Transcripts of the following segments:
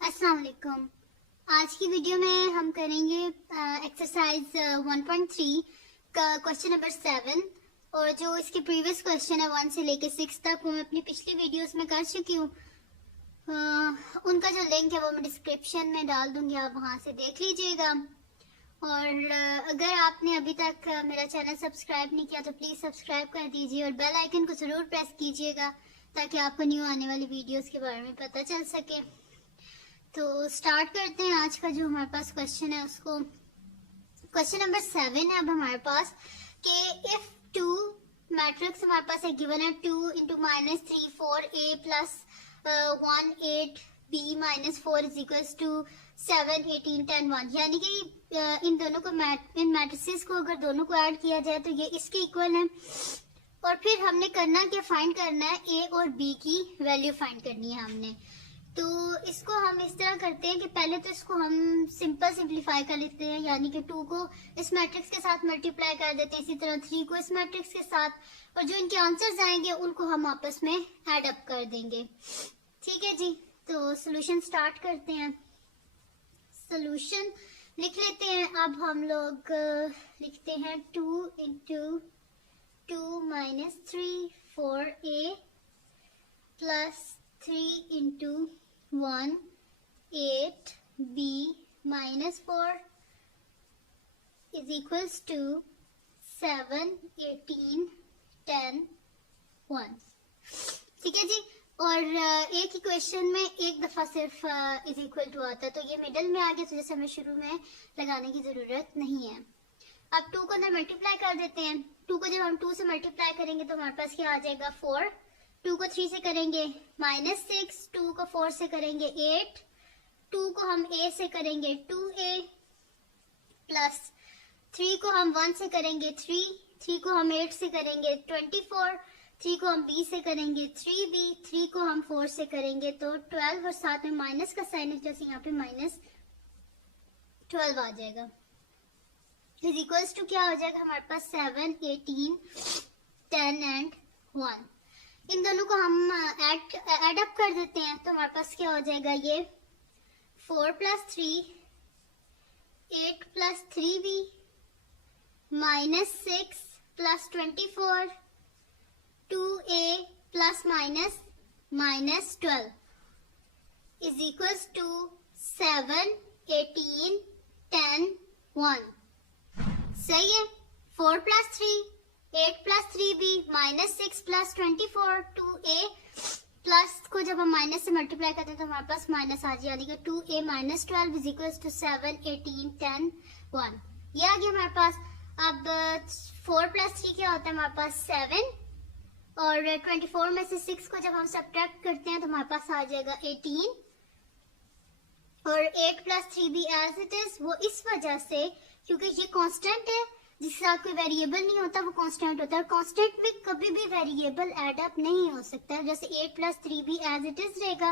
अस्सलाम वालेकुम। आज की वीडियो में हम करेंगे एक्सरसाइज 1.3 का क्वेश्चन नंबर 7 और जो इसके प्रीवियस क्वेश्चन है 1 से लेके 6 तक वो मैं अपनी पिछली वीडियोस में कर चुकी हूँ। उनका जो लिंक है वो मैं डिस्क्रिप्शन में डाल दूंगी, आप वहां से देख लीजिएगा। और अगर आपने अभी तक मेरा चैनल सब्सक्राइब नहीं किया तो प्लीज़ सब्सक्राइब कर दीजिए और बेल आइकन को ज़रूर प्रेस कीजिएगा ताकि आपको न्यू आने वाली वीडियोस के बारे में पता चल सके। तो स्टार्ट करते हैं आज का जो हमारे पास क्वेश्चन है उसको। क्वेश्चन नंबर 7 है अब हमारे पास कि इफ 2 मैट्रिक्स हमारे पास है गिवन है 2 into minus 3 4 a plus 1 8 b minus 4 is equals to 7 18 10 1, यानी कि इन दोनों को इन मैट्रिसेस को अगर दोनों को ऐड किया जाए तो ये इसके इक्वल है। और फिर हमने करना क्या, फाइंड करना है a और b की वैल्यू फाइंड करनी है हमने। तो इसको हम इस तरह करते हैं कि पहले तो इसको हम सिंपल सिंप्लीफाई कर लेते हैं, यानी कि 2 को इस मैट्रिक्स के साथ मल्टीप्लाई कर देते हैं, इसी तरह 3 को इस मैट्रिक्स के साथ, और जो इनके आंसर्स आएंगे उनको हम आपस में ऐड अप कर देंगे। ठीक है जी, तो सोल्यूशन स्टार्ट करते हैं। सोल्यूशन लिख लेते हैं। अब हम लोग लिखते हैं 2 into 2 minus 3 4a plus 3 into 1 8 b minus 4 is equals to 7 18 10 1। ठीक है जी, और एक इक्वेशन में एक दफा सिर्फ इज इक्वल टू आता है, तो ये मिडल में आ गया, तो जैसे हमें शुरू में लगाने की जरूरत नहीं है। अब 2 को अंदर मल्टीप्लाई कर देते हैं। 2 को जब हम 2 से मल्टीप्लाई करेंगे तो हमारे पास क्या आ जाएगा 4, 2 को 3 से करेंगे माइनस 6, 2 को 4 से करेंगे 8, 2 को हम a से करेंगे 2a प्लस 3 को हम 1 से करेंगे 3, 3 को हम 8 से करेंगे 24, 3 को हम b से करेंगे 3b, 3 को हम 4 से करेंगे तो 12, और साथ में माइनस का साइन है जैसे यहाँ पे माइनस 12 आ जाएगा। इज इक्वल्स टू क्या हो जाएगा हमारे पास 7 18 10 एंड 1। इन दोनों को हम ऐड अप कर देते हैं तो हमारे पास क्या हो जाएगा, ये 4 plus 3 8 plus 3b minus 6 plus 24 2a plus minus minus 12 is equals to 7 18 10 1। सही है। 4 plus 3 8 plus 3b minus 6 plus 24 2a plus को जब हम माइनस से मल्टीप्लाई करते हैं तो हमारे पास माइनस आ जाए, यानी कि 2a minus 12 is equal to 7 18 10 1। ये आ गया हमारे पास। अब 4 प्लस 3 क्या होता है हमारे पास 7, और 24 में से 6 को जब हम सब्ट्रैक्ट करते हैं तो हमारे पास आ जाएगा 18, और 8 plus 3b as it is, वो इस वजह से क्योंकि ये कांस्टेंट है, जिसके साथ कोई वेरिएबल नहीं होता वो कांस्टेंट होता है, और कांस्टेंट में कभी भी वेरिएबल ऐड अप नहीं हो सकता है। जैसे 8 plus 3b as it is रहेगा,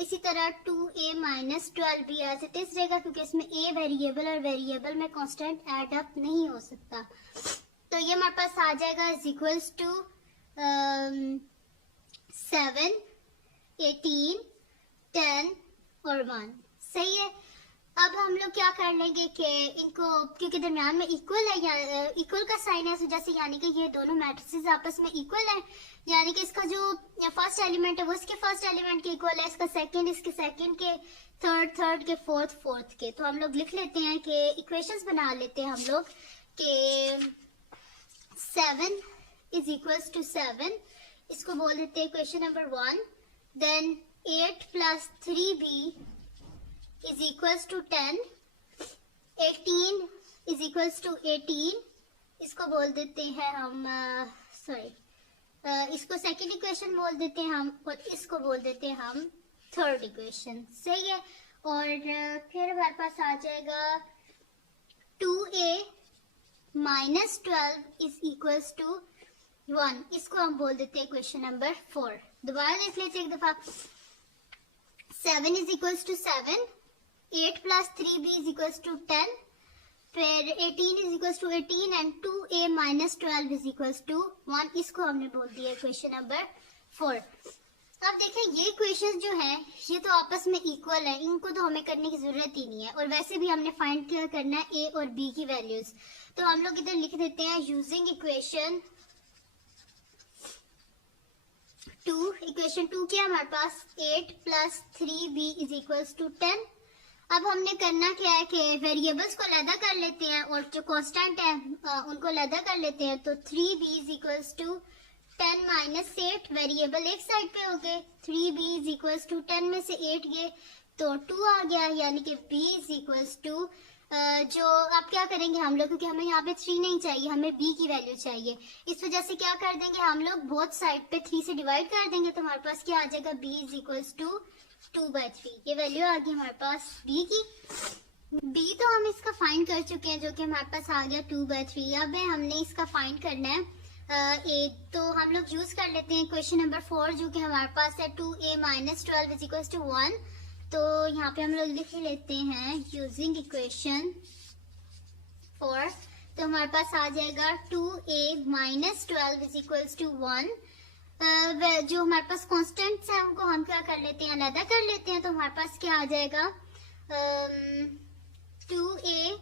इसी तरह 2a माइनस 12 भी एज इट इज रहेगा, क्योंकि इसमें a वेरिएबल और वेरिएबल में कांस्टेंट ऐड अप नहीं हो सकता। तो ये हमारे पास आ जाएगा इज इक्वल्स टू 7 18 10 और 1। सही है। अब हम लोग क्या कर लेंगे कि इनको, क्योंकि दरमियान में इक्वल है या इक्वल का साइन है, जैसे यानी कि ये दोनों मैट्रिसेस आपस में इक्वल है, यानी कि इसका जो फर्स्ट एलिमेंट है वो इसके फर्स्ट एलिमेंट के इक्वल है, इसका सेकंड इसके सेकंड के, थर्ड के फोर्थ के। तो हम लोग लिख लेते हैं कि इक्वेशंस बना लेते हैं हम लोग कि 7 इज इक्वल्स टू 7, इसको बोल देते हैं equation number 1। Then 8 plus 3b is equals to 10, 18 is equals to 18, इसको बोल देते हैं हम इसको सेकंड इक्वेशन बोल देते हैं हम, और इसको बोल देते हैं हम थर्ड इक्वेशन। सही है। और फिर हमारे पास आ जाएगा 2a minus 12 is equals to 1, इसको हम बोल देते हैं इक्वेशन नंबर 4। दोबारा देख लेते हैं एक दफा। 7 is equals to 7, 8 plus 3b is equals to 10, फिर 18 is equals to 18 and 2a minus 12 is equals to 1, इसको हमने बोल दिया इक्वेशन नंबर 4। अब देखें ये क्वेश्चन जो है ये तो आपस में इक्वल है, इनको तो हमें करने की जरूरत ही नहीं है, और वैसे भी हमने फाइंड क्या करना है ए और बी की वैल्यूज। तो हम लोग इधर लिख देते हैं यूजिंग इक्वेशन 2। इक्वेशन 2 क्या है हमारे पास 8 + 3b = 10। अब हमने करना क्या है कि वेरिएबल्स को अलग कर लेते हैं और जो कांस्टेंट है उनको अलग कर लेते हैं। तो 3b = 10 - 8, वेरिएबल एक साइड पे हो गए। 3b = 10 में से 8 गए तो 2 आ गया, यानी कि b = जो आप क्या करेंगे हम लोग, क्योंकि हमें यहाँ पे 3 नहीं चाहिए, हमें b की वैल्यू चाहिए, इस वजह से क्या कर देंगे हम लोग बोथ साइड पे 3 से डिवाइड कर देंगे। तो हमारे पास क्या आ जाएगा b = 2/3। ये वैल्यू आ गई हमारे पास b की। b तो हम इसका फाइंड कर चुके हैं जो कि हमारे पास आ गया 2/3। अब हमने इसका फाइंड करना है तो हम लोग यूज कर लेते हैं क्वेश्चन नंबर 4 जो कि हमारे पास है 2a - 12 = 1। तो यहाँ पे हम लोग लिख लेते हैं यूजिंग इक्वेशन 4। तो हमारे पास आ जाएगा 2a - 12 = 1। जो हमारे पास कॉन्स्टेंट्स है उनको हम क्या कर लेते हैं अलग कर लेते हैं। तो हमारे पास क्या आ जाएगा 2a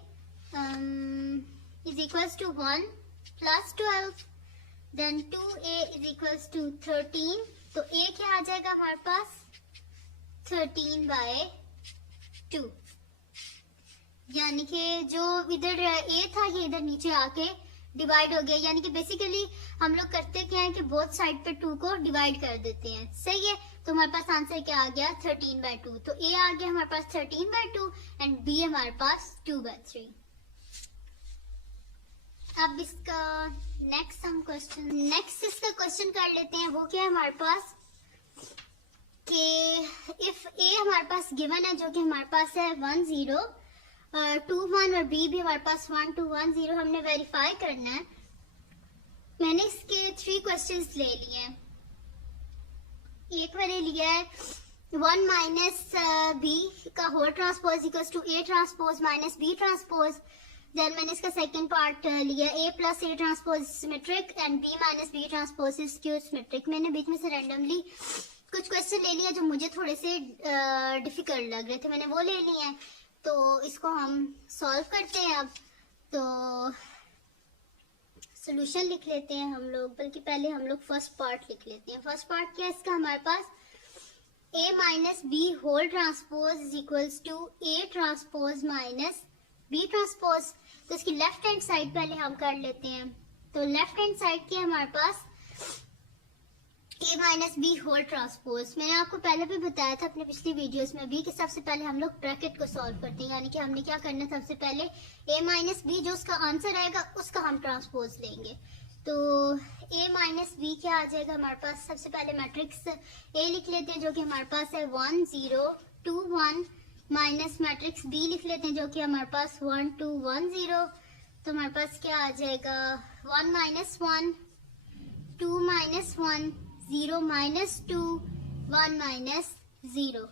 = 1 + 12, देन 2a = 13। तो a क्या आ जाएगा हमारे पास 13/2, यानी कि जो इधर a था ये इधर नीचे आके डिवाइड हो गया। यानी कि बेसिकली हम लोग करते क्या है कि बोथ साइड पे 2 को डिवाइड कर देते हैं, सही है। तो हमारे पास आंसर क्या आ गया 13/2। तो a आ गया हमारे पास 13/2 एंड b हमारे पास 2/3। अब इसका नेक्स्ट इसका क्वेश्चन कर लेते हैं। वो क्या है हमारे पास कि इफ a हमारे पास गिवन है जो कि हमारे पास है 1 0 2 1 और b भी हमारे पास 1 2 1 0, हमने वेरीफाई करना है। मैंने इसके 3 क्वेश्चंस ले लिए हैं। एक मैंने लिया है 1 - b का whole transpose = a transpose - b transpose. Then मैंने इसका सेकंड पार्ट लिया a + a transpose symmetric and b - b transpose skew symmetric. मैंने बीच में से रैंडमली कुछ क्वेश्चन ले लिया जो मुझे थोड़े से डिफिकल्ट लग रहे थे, मैंने वो ले लिए हैं। तो इसको हम सॉल्व करते हैं। अब तो सॉल्यूशन लिख लेते हैं हम लोग, बल्कि पहले हम लोग फर्स्ट पार्ट लिख लेते हैं। फर्स्ट पार्ट क्या है इसका हमारे पास a - b whole transpose = a transpose - b transpose. तो इसकी लेफ्ट हैंड साइड पहले हम कर लेते हैं। तो लेफ्ट हैंड साइड की हमारे पास a - b होल ट्रांसपोज। मैंने आपको पहले भी बताया था अपने पिछली वीडियोस में भी कि सबसे पहले हम लोग ब्रैकेट को सॉल्व करते हैं, यानी कि हमने क्या करना है सबसे पहले a - b जो उसका आंसर आएगा उसका हम ट्रांसपोज लेंगे। तो a - b क्या आ जाएगा हमारे पास, सबसे पहले मैट्रिक्स a लिख लेते हैं जो कि हमारे पास है 1 0 2 1 माइनस मैट्रिक्स b लिख लेते हैं जो कि हमारे पास 1 2 1 0। तो हमारे पास क्या आ जाएगा 1 - 1 2 - 1 0 - 2 1 - 0,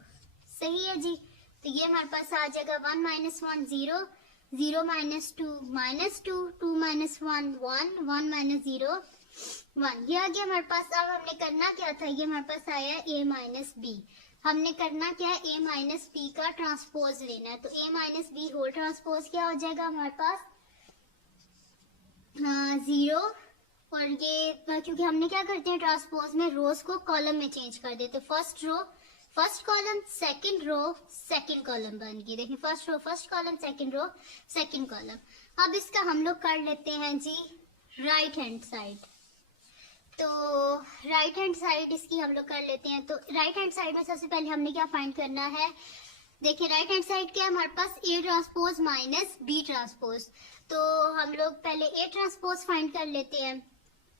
सही है जी। तो ये हमारे पास आ जाएगा 1 - 1 0 0 - 2 -2 2 - 1 1 1 - 0 1, ये आ गया हमारे पास। अब हमने करना क्या था, ये हमारे पास आया a - b। हमने करना क्या है a - b का ट्रांसपोज लेना है। तो a - b होल ट्रांसपोज क्या हो जाएगा हमारे पास 0। और ये क्योंकि हमने क्या करते हैं ट्रांसपोज में रोज को कॉलम में चेंज कर देते, first row first column second row second column बन गई। देखिए first row first column second row second column. अब इसका हम लोग कर लेते हैं जी राइट हैंड साइड। तो राइट हैंड साइड इसकी हम लोग कर लेते हैं। तो राइट हैंड साइड में सबसे पहले हमने क्या फाइंड करना है, देखिए राइट हैंड साइड क्या है हमारे पास a transpose minus b transpose. तो हम लोग पहले a ट्रांसपोज फाइंड कर लेते हैं।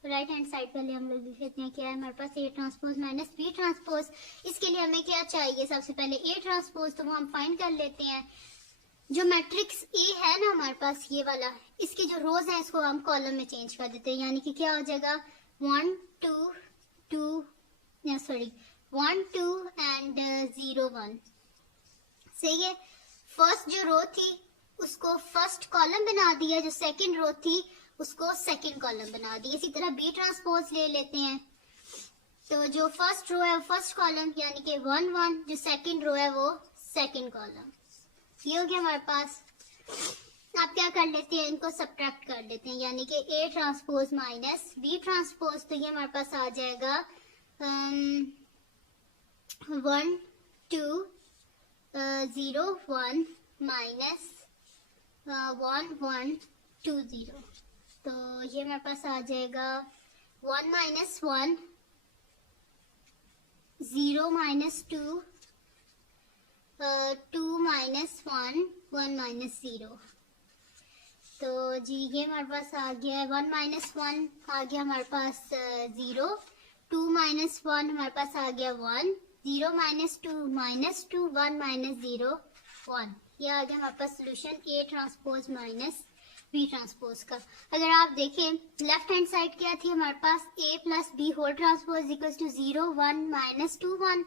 राइट हैंड साइड पहले हम लोग लिख लेते हैं क्या है हमारे पास a transpose minus b transpose. इसके लिए हमें क्या चाहिए, सबसे पहले a ट्रांसपोज, तो वो हम फाइंड कर लेते हैं। जो मैट्रिक्स a है ना हमारे पास ये वाला, इसके जो रोज हैं इसको हम कॉलम में चेंज कर देते हैं, यानी कि क्या हो जाएगा 1 2 2 सॉरी 1 2 एंड 0 1, सही है। फर्स्ट जो रो थी उसको फर्स्ट कॉलम बना दिया, जो सेकंड रो थी उसको सेकंड कॉलम बना दिया। इसी तरह बी ट्रांसपोज ले लेते हैं। तो जो फर्स्ट रो है वो फर्स्ट कॉलम यानी कि 1 1, जो सेकंड रो है वो सेकंड कॉलम। ये हो गया हमारे पास। आप क्या कर लेते हैं, इनको सब्ट्रैक्ट कर लेते हैं, यानी कि A transpose minus B transpose, तो ये हमारे पास आ जाएगा 1 2 0 1 माइनस 1 1 2 0। तो ये हमारे पास आ जाएगा 1 माइनस 1 0 माइनस 2 2 माइनस 1 1 माइनस 0। तो जी ये हमारे पास आ गया है 1 माइनस 1 आ गया हमारे पास 0, 2 माइनस 1 हमारे पास आ गया 1, 0 माइनस 2 1 माइनस 0 1। ये आ गया हमारे पास solution A transpose minus B transpose का। अगर आप देखें लेफ्ट हैंड साइड क्या थी हमारे पास A plus B whole transpose equals to 0 1 minus 2 1,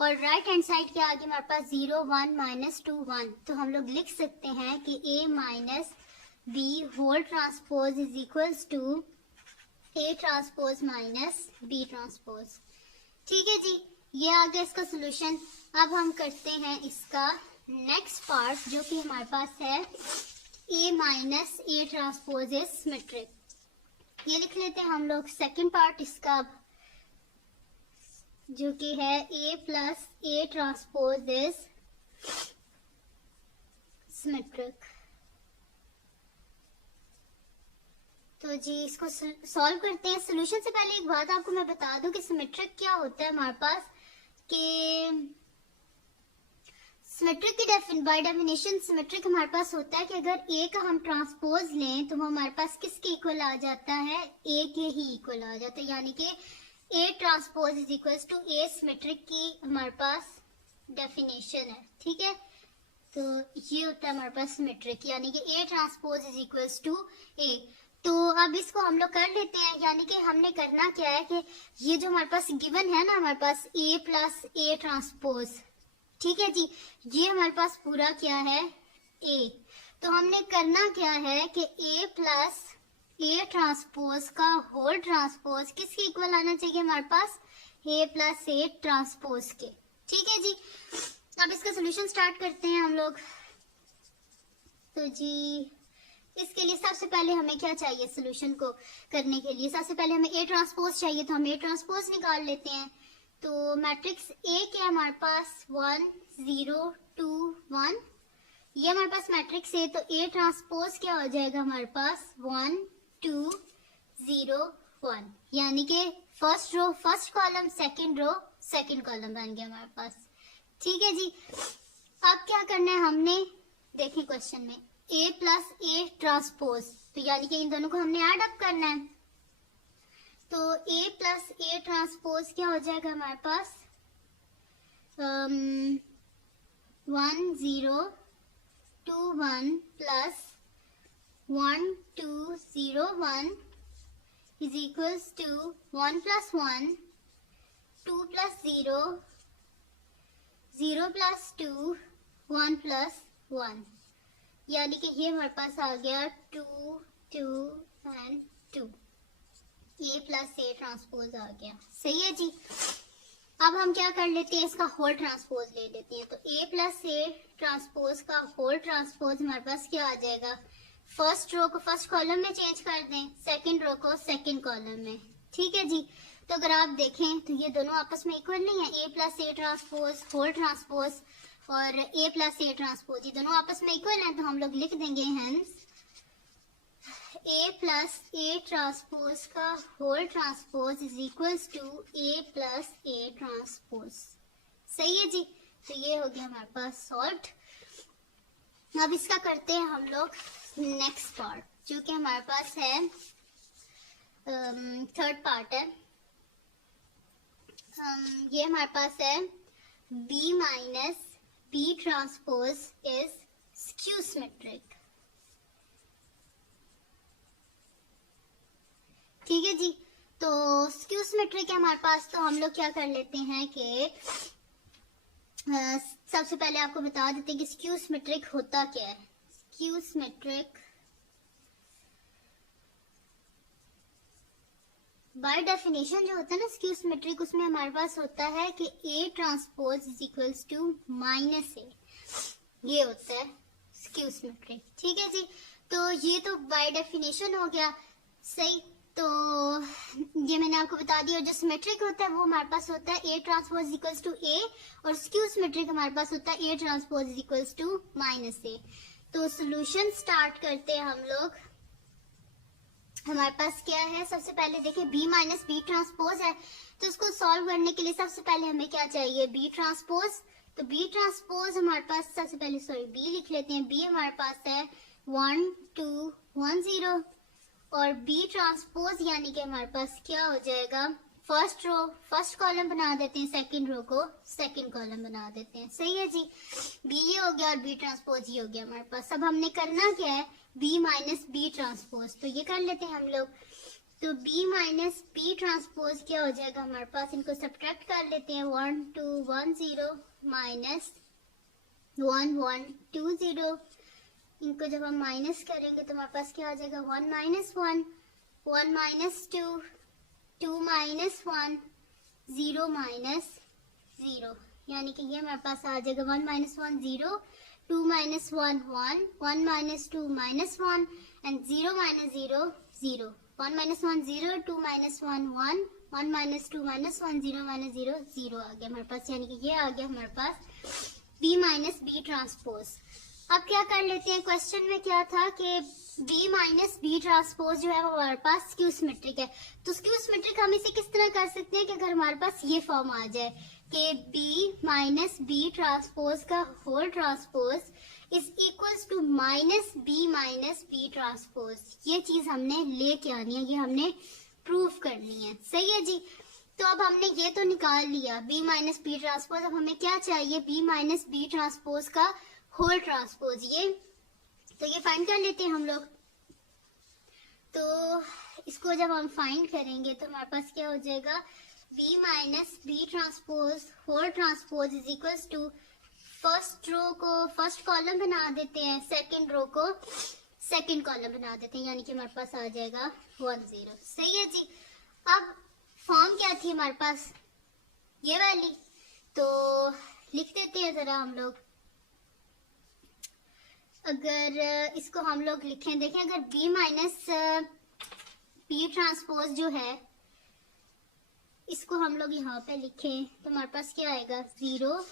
और राइट हैंड साइड क्या आ गया हमारे पास 0 1 माइनस 2 1। तो हम लोग लिख सकते हैं कि A minus B whole transpose is equals to A transpose minus B transpose. ठीक है जी, ये आ गया इसका सोल्यूशन। अब हम करते हैं इसका नेक्स्ट पार्ट जो कि हमारे पास है A minus A transpose is symmetric. ये लिख लेते हैं हम लोग सेकंड पार्ट इसका, जो कि है A plus A transpose is symmetric. तो जी इसको सॉल्व करते हैं। सोल्यूशन से पहले एक बात आपको मैं बता दूं कि सिमेट्रिक क्या होता है हमारे पास, कि सिमेट्रिक की बाय डेफिनेशन सिमेट्रिक हमारे पास होता है कि अगर A का हम ट्रांसपोज लें तो वो हमारे पास किसके इक्वल आ जाता है, A के ही इक्वल आ जाता है, यानी कि A transpose is equal to A symmetric की हमारे पास डेफिनेशन है। ठीक है, तो ये होता है हमारे पास सिमेट्रिक, यानी कि A transpose is equal to A। तो अब इसको हम लोग कर लेते हैं, यानी कि हमने करना क्या है कि ये जो हमारे पास गिवन है ना हमारे पास A प्लस A ट्रांसपोज, ठीक है जी, ये हमारे पास पूरा क्या है A। तो हमने करना क्या है कि A प्लस A ट्रांसपोज का होल ट्रांसपोज किसके इक्वल आना चाहिए हमारे पास, A प्लस A ट्रांसपोज के। ठीक है जी, अब इसका सोल्यूशन स्टार्ट करते हैं हम लोग। तो जी इसके लिए सबसे पहले हमें क्या चाहिए, सोल्यूशन को करने के लिए सबसे पहले हमें A ट्रांसपोज चाहिए, तो हम A ट्रांसपोज निकाल लेते हैं। तो मैट्रिक्स A क्या है हमारे पास 1 0 2 1, ये हमारे पास मैट्रिक्स है। तो A ट्रांसपोज क्या हो जाएगा हमारे पास 1 2 0 1, यानी कि first row first column second row second column बन गया हमारे पास। ठीक है जी, अब क्या करना है हमने, देखिए क्वेश्चन में A प्लस A ट्रांसपोज, तो यानी कि इन दोनों को हमने ऐड अप करना है। तो A प्लस A ट्रांसपोज क्या हो जाएगा हमारे पास 1 0 2 1 plus 1 2 0 1 is equals to 1 plus 1 2 plus 0 0 plus 2 1 plus 1, यानी कि ये हमारे पास आ गया 2 2 and 2, A plus A transpose आ गया। सही है जी, अब हम क्या कर लेते हैं, इसका होल ट्रांसपोज ले लेते हैं। तो A प्लस A ट्रांसपोज का होल ट्रांसपोज हमारे पास क्या आ जाएगा, फर्स्ट रो को फर्स्ट कॉलम में चेंज कर दें, सेकंड रो को सेकंड कॉलम में। ठीक है जी, तो अगर आप देखें तो ये दोनों आपस में इक्वल नहीं है, A plus A transpose whole transpose और A प्लस A ट्रांसपोज ये दोनों आपस में इक्वल हैं, तो हम लोग लिख देंगे hence A plus A transpose का whole transpose is equals to A plus A transpose. सही है जी, तो ये हो गया हमारे पास सॉल्व्ड। अब इसका करते हैं हम लोग नेक्स्ट पार्ट, जो कि हमारे पास है थर्ड पार्ट है। ये हमारे पास है B minus B transpose is skew symmetric. ठीक है जी, तो स्क्यू सिमेट्रिक है हमारे पास, तो हम लोग क्या कर लेते हैं कि सबसे पहले आपको बता देते हैं कि स्क्यू सिमेट्रिक होता क्या है। स्क्यू सिमेट्रिक बाय डेफिनेशन जो होता है ना स्क्यू सिमेट्रिक, उसमें हमारे पास होता है कि A transpose is equals to minus A, ये होता है स्क्यू सिमेट्रिक। ठीक है जी, तो ये तो बाय डेफिनेशन हो गया सही। तो ये मैंने आपको बता दिया, जो सिमेट्रिक होता है वो हमारे पास होता है A transpose equals to A, और स्क्यू सिमेट्रिक हमारे पास होता है A transpose equals to minus A। तो सोल्यूशन स्टार्ट करते हैं हम लोग। हमारे पास क्या है, सबसे पहले देखिए B माइनस बी ट्रांसपोज है, तो उसको सॉल्व करने के लिए सबसे पहले हमें क्या चाहिए, B ट्रांसपोज। तो B ट्रांसपोज हमारे पास सबसे पहले B लिख लेते हैं। B हमारे पास है 1 2 1 0, और B ट्रांसपोज यानी कि हमारे पास क्या हो जाएगा, फर्स्ट रो फर्स्ट कॉलम बना देते हैं, सेकंड रो को सेकंड कॉलम बना देते हैं। सही है जी, B ये हो गया और B ट्रांसपोज ये हो गया हमारे पास। अब हमने करना क्या है, B माइनस बी ट्रांसपोज, तो ये कर लेते हैं हम लोग। तो B माइनस बी ट्रांसपोज क्या हो जाएगा हमारे पास, इनको सब्ट्रैक्ट कर लेते हैं। 1 2 1 0 माइनस 1 1 2 0, इनको जब हम माइनस करेंगे तो हमारे पास क्या आ जाएगा, 1 माइनस 1 1 माइनस 2 2 माइनस 1 0 माइनस 0, यानी कि ये हमारे पास आ जाएगा 1 minus 1 0, 2 minus 1 1, 1 minus 2 minus 1, and 0 minus 0 0, 1 minus 1 0, 2 minus 1 1, 1 minus 2 minus 1, 0 minus 0 0 आ गया हमारे पास, यानी कि ये आ गया हमारे पास B माइनस बी ट्रांसपोज। अब क्या कर लेते हैं, क्वेश्चन में क्या था कि B माइनस बी ट्रांसपोज जो है वो हमारे पास स्क्यू सिमेट्रिक है। तो स्क्यू सिमेट्रिक हम इसे किस तरह कर सकते हैं कि अगर हमारे पास ये फॉर्म आ जाए कि B माइनस बी ट्रांसपोज का whole transpose is equals to minus B transpose, ये चीज हमने लेके आनी है, ये हमने प्रूफ करनी है। सही है जी, तो अब हमने ये तो निकाल लिया B माइनस बी ट्रांसपोज। अब हमें क्या चाहिए, B माइनस बी ट्रांसपोज का होल ट्रांसपोज, ये तो ये फाइंड कर लेते हैं हम लोग। तो इसको जब हम फाइंड करेंगे तो हमारे पास क्या हो जाएगा, B minus B transpose whole transpose is equals to first row को फर्स्ट कॉलम बना देते हैं, सेकंड रो को सेकंड कॉलम बना देते हैं, यानी कि हमारे पास आ जाएगा 1 0। सही है जी, अब फॉर्म क्या थी हमारे पास, ये वाली, तो लिख देते हैं जरा हम लोग। अगर इसको हम लोग लिखें, देखें अगर B माइनस बी ट्रांसपोज जो है इसको हम लोग यहाँ पे लिखें तो हमारे पास क्या आएगा, 0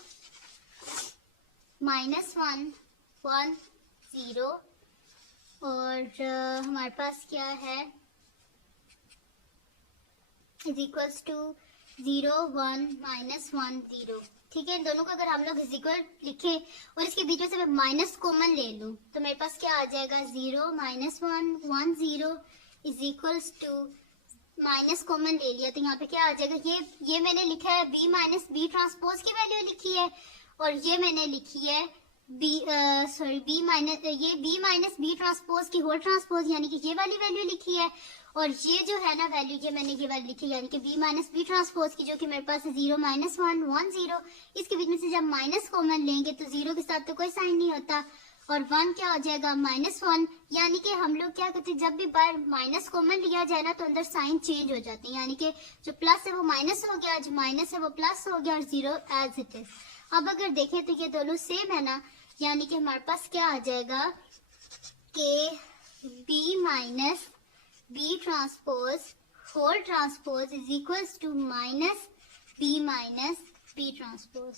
माइनस 1 1 0, और हमारे पास क्या है, इज इक्वल्स टू 0 1 माइनस 1 0। ठीक है, इन दोनों को अगर हम लोग इज इक्वल लिखे और इसके बीच में से मैं माइनस कॉमन ले लूं तो मेरे पास क्या आ जाएगा, 0 minus 1 1 0 is equals to, minus common ले लिया तो यहाँ पे क्या आ जाएगा, ये मैंने लिखा है B माइनस बी ट्रांसपोज की वैल्यू लिखी है, और ये मैंने लिखी है B माइनस बी ट्रांसपोज की होल ट्रांसपोज, यानी कि ये वाली वैल्यू लिखी है, और ये जो है ना वैल्यू, ये मैंने ये वाली लिखी है, यानी कि B माइनस बी ट्रांसपोज की, जो कि मेरे पास है 0 माइनस 1 1 0। इसके बीच में से जब माइनस कॉमन लेंगे तो 0 के साथ तो कोई साइन नहीं होता, और 1 क्या हो जाएगा, माइनस 1, यानी कि हम लोग क्या करते हैं, जब भी बार माइनस कॉमन लिया जाए ना तो अंदर साइन चेंज हो जाते हैं, यानी कि जो प्लस है वो माइनस हो गया, जो माइनस है वो प्लस हो गया, और 0 एज इट इज। अब अगर देखें तो ये दोनों सेम है ना, यानी कि हमारे पास क्या आ जाएगा कि B minus B transpose whole transpose is equals to minus B minus B transpose.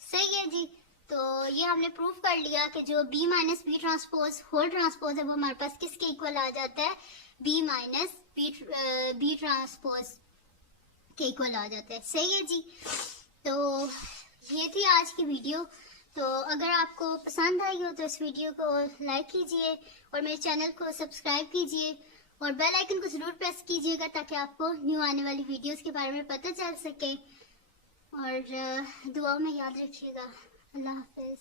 सही है जी, तो ये हमने प्रूफ कर लिया कि जो B minus B transpose whole transpose है वो हमारे पास किसके इक्वल आ जाता है, B माइनस बी ट्रांसपोज के इक्वल आ जाता है। सही है जी, तो ये थी आज की वीडियो। तो अगर आपको पसंद आई हो तो इस वीडियो को लाइक कीजिए और मेरे चैनल को सब्सक्राइब कीजिए और बेल आइकन को जरूर प्रेस कीजिएगा ताकि आपको न्यू आने वाली वीडियोस के बारे में पता चल सके, और दुआ में याद रखिएगा। अल्लाह हाफिज।